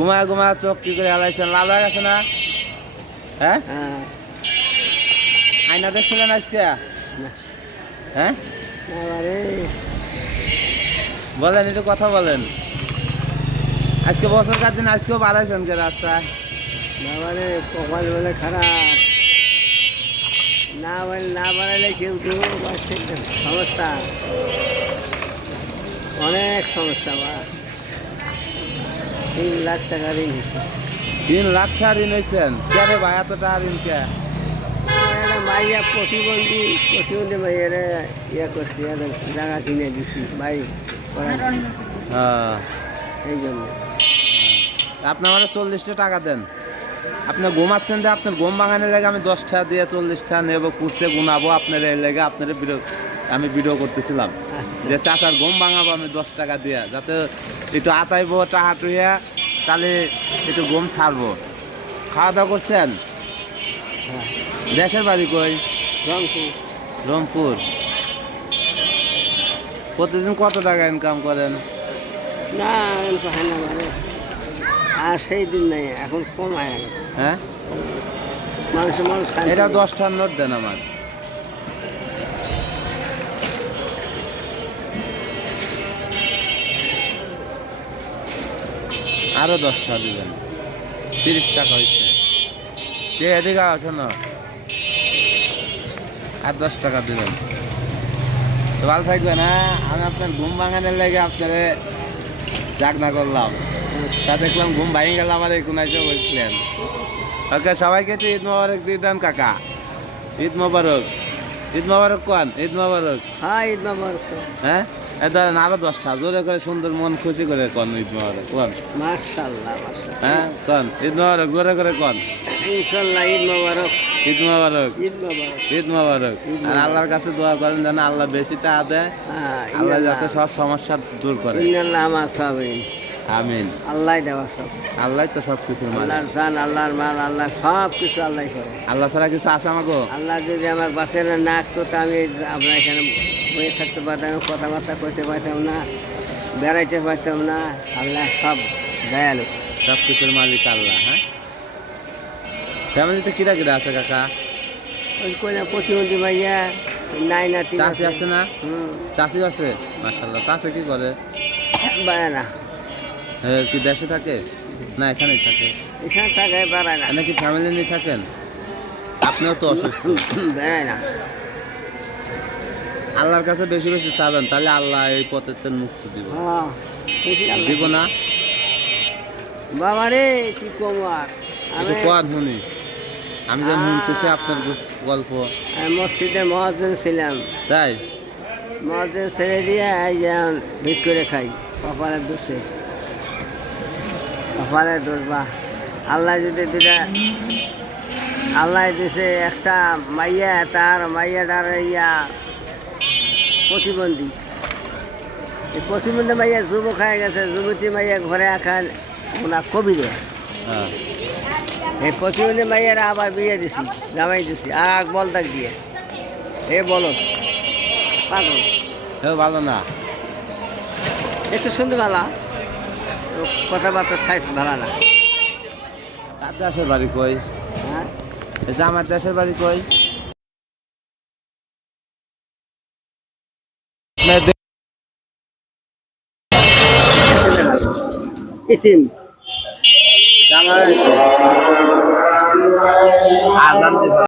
ঘুমা ঘুমা চোখ কি করে হালাইছেন লাল হয়ে গেছে না? হ্যাঁ? হ্যাঁ। আয়না দেখছিলেন আজকে? হ্যাঁ? বলেন একটু কথা বলেন। আজকে বছর কার দিন? আজকেও বাড়াইছেন কে রাস্তায়? বাবারে কপাল বলে খারাপ। না বলে না কেউ কেউ সমস্যা। অনেক সমস্যা বা। তিন লাখ টাকা ঋণ তিন লাখ টাকা ঋণ হয়েছেন? কে রে ভাই এত টাকা ঋণ কে? মাইয়া প্রতিবন্ধী প্রতিবন্ধী মাইয়ারে ইয়ে করছি জায়গা কিনে দিছি জন্য। হ্যাঁ। এই জন্য। আপনি আমার চল্লিশটা টাকা দেন। আপনি ঘুমাচ্ছেন যে আপনার ঘুম ভাঙানোর লেগে আমি দশটা দিয়ে চল্লিশটা নেব কুর্সে গুনাবো আপনার এই লেগে আপনার ভিডিও আমি ভিডিও করতেছিলাম আচ্ছা। যে চাচার ঘুম ভাঙাবো আমি দশ টাকা দিয়ে যাতে একটু আতাইবো টাকা টুইয়া তাহলে একটু ঘুম ছাড়বো। খাওয়া দাওয়া করছেন? হ্যাঁ। দেশের বাড়ি কই? রংপুর। রংপুর। প্রতিদিন কত টাকা ইনকাম করেন? না মানে। আর সেই দিন নেই এখন কম হয়ে? হ্যাঁ মানুষ এটা দশটার নোট দেন আমার। আরও দশটা দিবেন তিরিশ টাকা হয়েছে। ঠিক এদিকে আছে না? আর দশ টাকা দিবেন তো ভালো থাকবেন হ্যাঁ? আমি আপনার ঘুম ভাঙানোর লেগে আপনারে জাগনা করলাম। তা দেখলাম ঘুম ভাঙে গেল আমার কোনায় এসে ওকে, সবাইকে একটু ঈদ মোবারক দিয়ে দেন, কাকা। ঈদ মোবারক। ঈদ মোবারক কোন? ঈদ মোবারক। হ্যাঁ ঈদ মোবারক হ্যাঁ? এ ধরেন আরও দশটা। জোরে করে সুন্দর মন খুশি করে কন ঈদ মোবারক? কোন? হ্যাঁ? কন? ঈদ মোবারক জোরে করে কন? ঈদ মোবারক। ঈদ মোবারক। ঈদ মোবারক। আর আল্লাহর কাছে দোয়া করেন যেন আল্লাহ বেশি টাকা দেয়। হ্যাঁ আল্লাহ যাতে সব সমস্যা দূর করে। আমার সবিন আমিন। আল্লাহ দেওয়া সব। আল্লাহ তো সব মালিক। আল্লাহর জান আল্লাহর মাল আল্লাহ সব কিছু আল্লাহ করে। আল্লাহ ছাড়া কিছু আছে আমাকে আল্লাহ যদি আমার বাসে না আসতো তো আমি আপনার এখানে বসে থাকতে পারতাম কথাবার্তা করতে পারতাম না বেড়াইতে পারতাম না আল্লাহ সব দয়ালু। সব কিছুর মালিক আল্লাহ হ্যাঁ? ফ্যামিলিতে কিরা কিরা আছে কাকা? ওই কইনা প্রতিবন্ধী ভাইয়া নাই না চাষি আছে। না? হুম। চাষি আছে? মাসাল্লাহ চাষে কি করে? বাড়ায় না। কি দেশে থাকে? না এখানেই থাকে। এখানে থাকে বাড়ায় না। নাকি ফ্যামিলি নিয়ে থাকেন? আপনিও তো অসুস্থ। বেড়ায় না। আল্লাহর কাছে বেশি বেশি চাবেন তাহলে আল্লাহ এই পথের মুক্তি দিব। হ্যাঁ। দিব না? বাবা রে কি কম আর? আমি শুনি। আমি শুনতেছি আপনার গল্প। মসজিদে মহাজন ছিলাম। তাই? মহাজন ছেড়ে দিয়ে এই যে এখন ভিক করে খাই কপালের দোষে কপালের দোষ বা। আল্লাহ যদি দুটা আল্লাহ দিছে একটা মাইয়া তার মাইয়াটার ইয়া প্রতিবন্ধী। এই প্রতিবন্ধী মাইয়া যুবক হয়ে গেছে যুবতী মাইয়া ঘরে আখান ওনার কবিরে। হ্যাঁ। এই প্রতিবন্ধী মাইয়ারা আবার বিয়ে দিছি জামাই দিছি আর এক বল দাগ দিয়ে। এ বলো পাগল। হে ভালো না। একটু শুনতে ভালো কথাবার্তা সাইজ ভালো না। তার দেশের বাড়ি কই? হ্যাঁ? যে আমার দেশের বাড়ি কই? ইতিম। দিতে